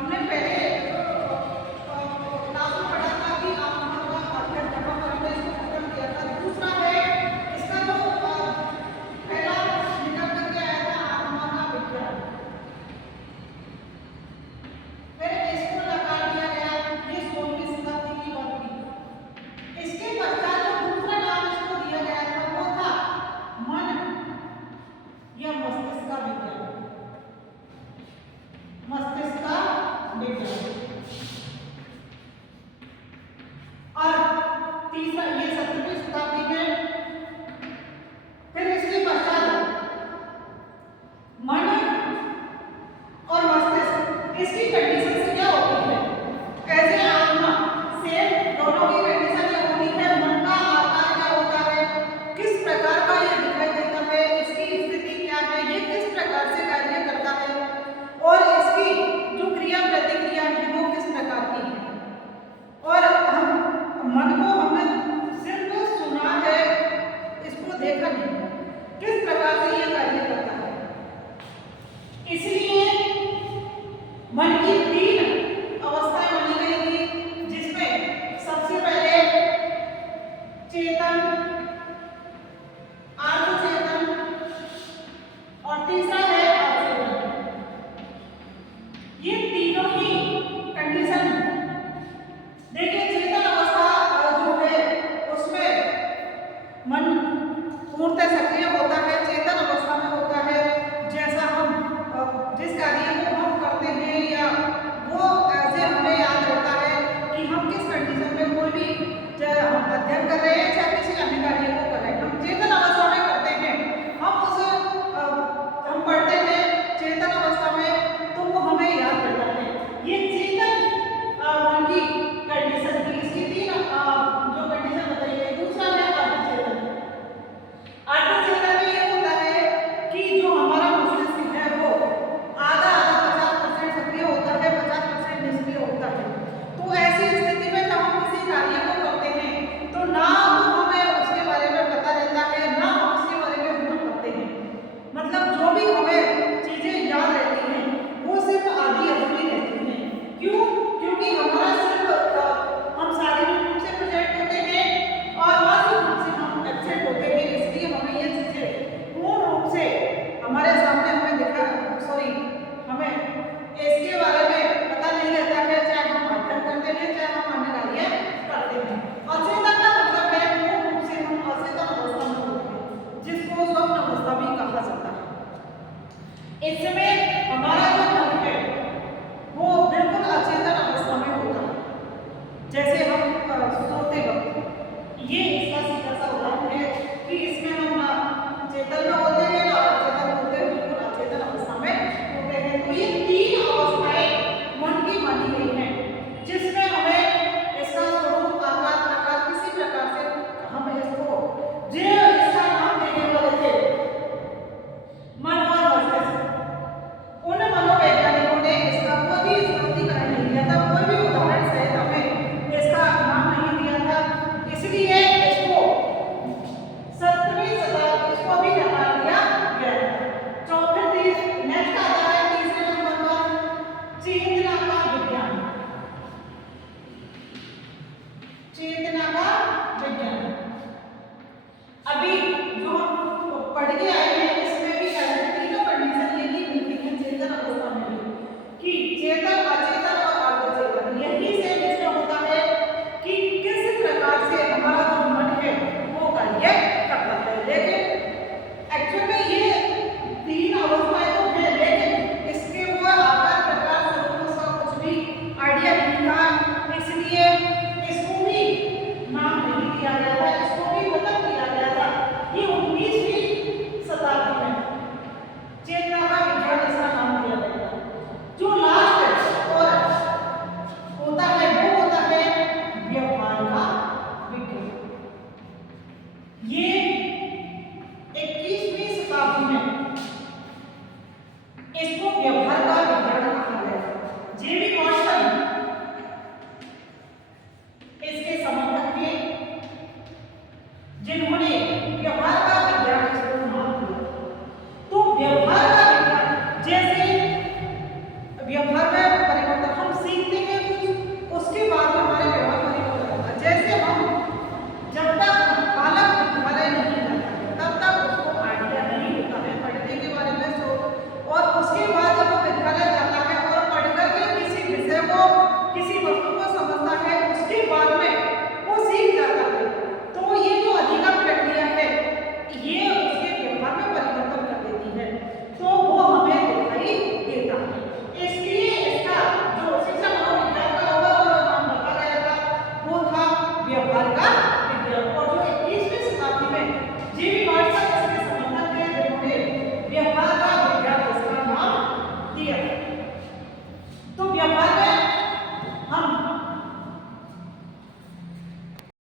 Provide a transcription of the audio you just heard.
हमने पहले क्लास में पढ़ा था कि आत्मा का अध्ययन जहाँ पर हमने इसको खत्म किया था। दूसरा है इसका जो पहला निकल करके आया था आत्मा का विज्ञान, फिर इसको लगा दिया गया ये 16वीं शताब्दी की बात थी। इसके पश्चात जो दूसरा नाम इसको दिया गया था वो था मन या मस्तिष्क का विज्ञान, मस्तिष्क का विज्ञान। और तीसरा ये 17वीं शताब्दी में, फिर इसके पश्चात मन और मस्तिष्क इसकी कंडीशन